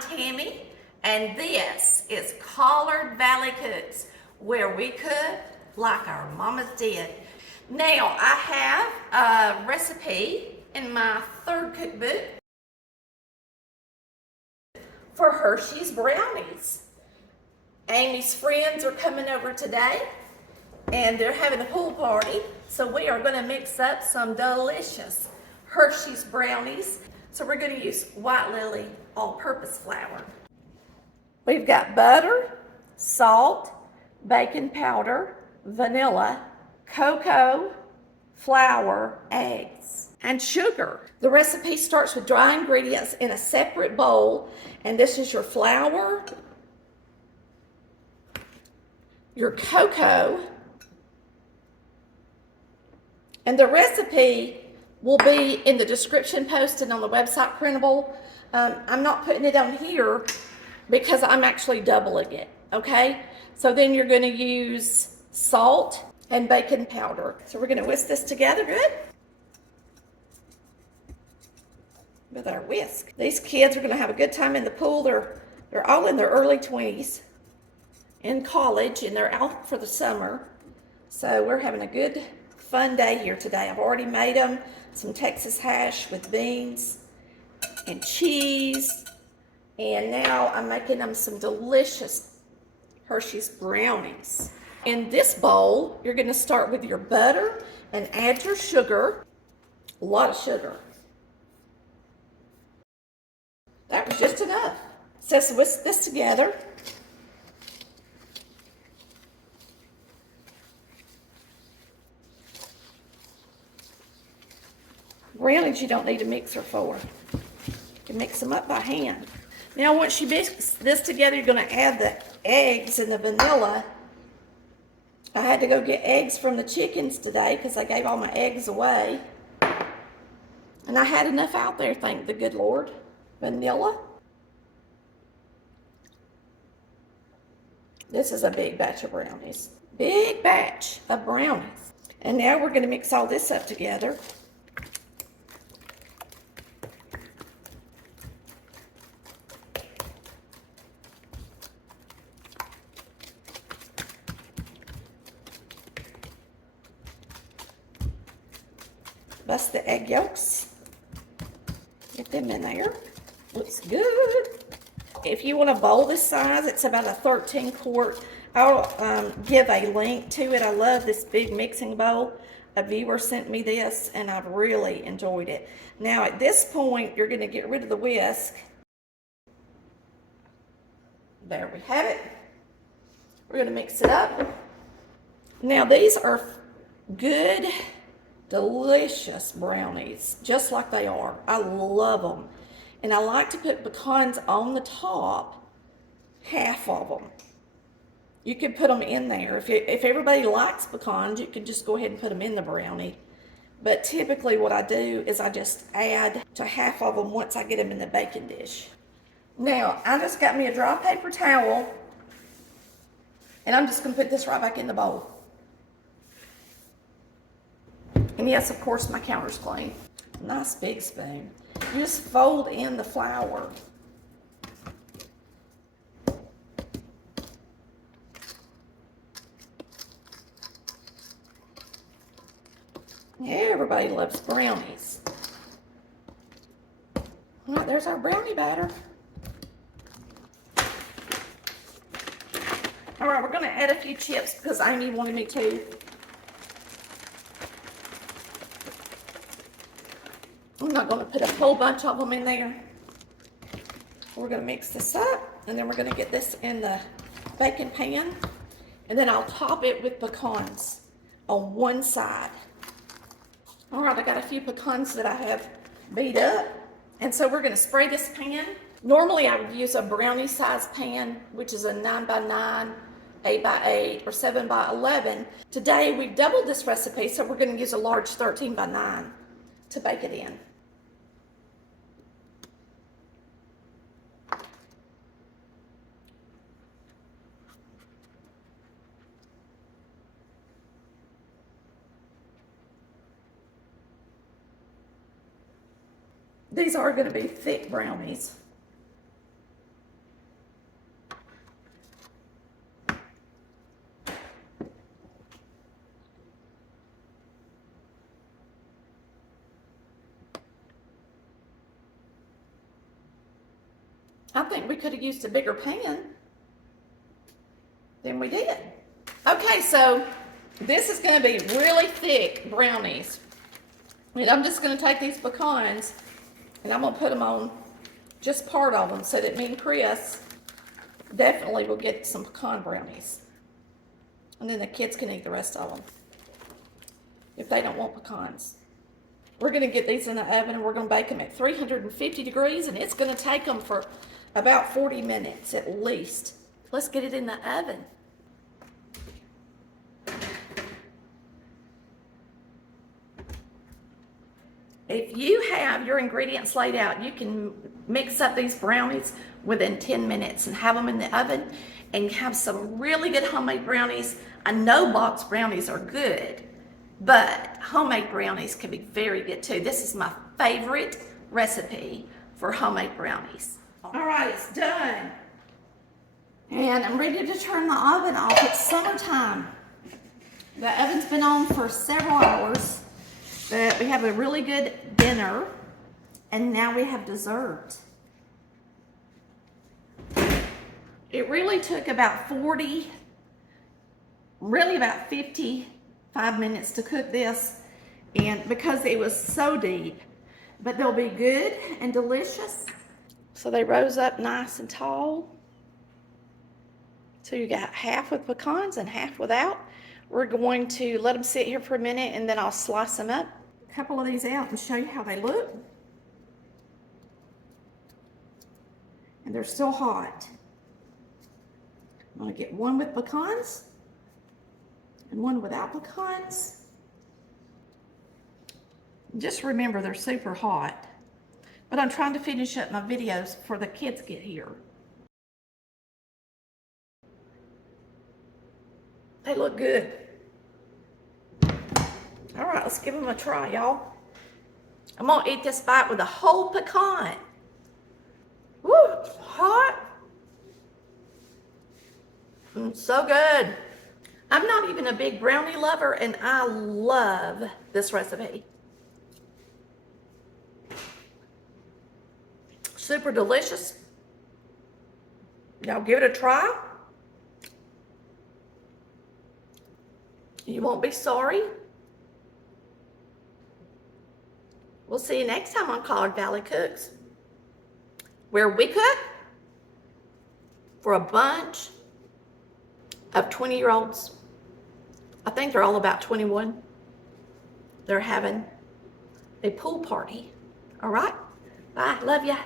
I'm Tammy, and this is Collard Valley Cooks, where we cook like our mamas did. Now, I have a recipe in my third cookbook for Hershey's Brownies. Amy's friends are coming over today, and they're having a pool party, so we are going to mix up some delicious Hershey's Brownies. So we're going to use White Lily all-purpose flour. We've got butter, salt, baking powder, vanilla, cocoa, flour, eggs, and sugar. The recipe starts with dry ingredients in a separate bowl, and this is your flour, your cocoa, and the recipe will be in the description posted on the website printable. I'm not putting it on here because I'm actually doubling it, okay? So then you're gonna use salt and baking powder. So we're gonna whisk this together good with our whisk. These kids are gonna have a good time in the pool. They're all in their early 20s in college, and they're out for the summer. So we're having a good, fun day here today. I've already made them some Texas hash with beans and cheese, and now I'm making them some delicious Hershey's Brownies. In this bowl, you're gonna start with your butter and add your sugar, a lot of sugar. That was just enough. So let's whisk this together. Brownies you don't need a mixer for. You can mix them up by hand. Now once you mix this together, you're going to add the eggs and the vanilla. I had to go get eggs from the chickens today because I gave all my eggs away. And I had enough out there, thank the good Lord. Vanilla. This is a big batch of brownies. Big batch of brownies. And now we're going to mix all this up together. Bust the egg yolks. Get them in there. Looks good. If you want a bowl this size, it's about a 13 quart. I'll give a link to it. I love this big mixing bowl. A viewer sent me this, and I've really enjoyed it. Now at this point, you're going to get rid of the whisk. There we have it. We're going to mix it up. Now these are good, delicious brownies, just like they are. I love them. And I like to put pecans on the top, half of them. You could put them in there. If everybody likes pecans, you can just go ahead and put them in the brownie. But typically what I do is I just add to half of them once I get them in the baking dish. Now, I just got me a dry paper towel, and I'm just gonna put this right back in the bowl. And yes, of course, my counter's clean. Nice big spoon. You just fold in the flour. Everybody loves brownies. All right, there's our brownie batter. All right, we're gonna add a few chips because Amy wanted me to. I'm not going to put a whole bunch of them in there. We're going to mix this up, and then we're going to get this in the baking pan, and then I'll top it with pecans on one side. All right, I got a few pecans that I have beat up, and so we're going to spray this pan. Normally, I would use a brownie size pan, which is a 9x9, 8x8, or 7x11. Today, we've doubled this recipe, so we're going to use a large 13x9 to bake it in. These are going to be thick brownies. I think we could have used a bigger pan than we did. Okay, so this is going to be really thick brownies. And I'm just going to take these pecans and I'm going to put them on just part of them so that me and Chris definitely will get some pecan brownies. And then the kids can eat the rest of them if they don't want pecans. We're going to get these in the oven and we're going to bake them at 350 degrees and it's going to take them for about 40 minutes at least. Let's get it in the oven. If you have your ingredients laid out, you can mix up these brownies within 10 minutes and have them in the oven and have some really good homemade brownies. I know box brownies are good, but homemade brownies can be very good too. This is my favorite recipe for homemade brownies. All right, it's done. And I'm ready to turn the oven off. It's summertime. The oven's been on for several hours. But we have a really good dinner, and now we have dessert. It really took about 55 minutes to cook this, and because it was so deep, but they'll be good and delicious. So they rose up nice and tall. So you got half with pecans and half without. We're going to let them sit here for a minute and then I'll slice them up. A couple of these out and show you how they look. And they're still hot. I'm going to get one with pecans and one without pecans. Just remember they're super hot. But I'm trying to finish up my videos before the kids get here. They look good. All right, let's give them a try, y'all. I'm gonna eat this bite with a whole pecan. Woo, hot. So good. I'm not even a big brownie lover, and I love this recipe. Super delicious. Y'all give it a try. You won't be sorry. We'll see you next time on Collard Valley Cooks, where we cook for a bunch of 20-year-olds. I think they're all about 21. They're having a pool party. All right? Bye. Love ya.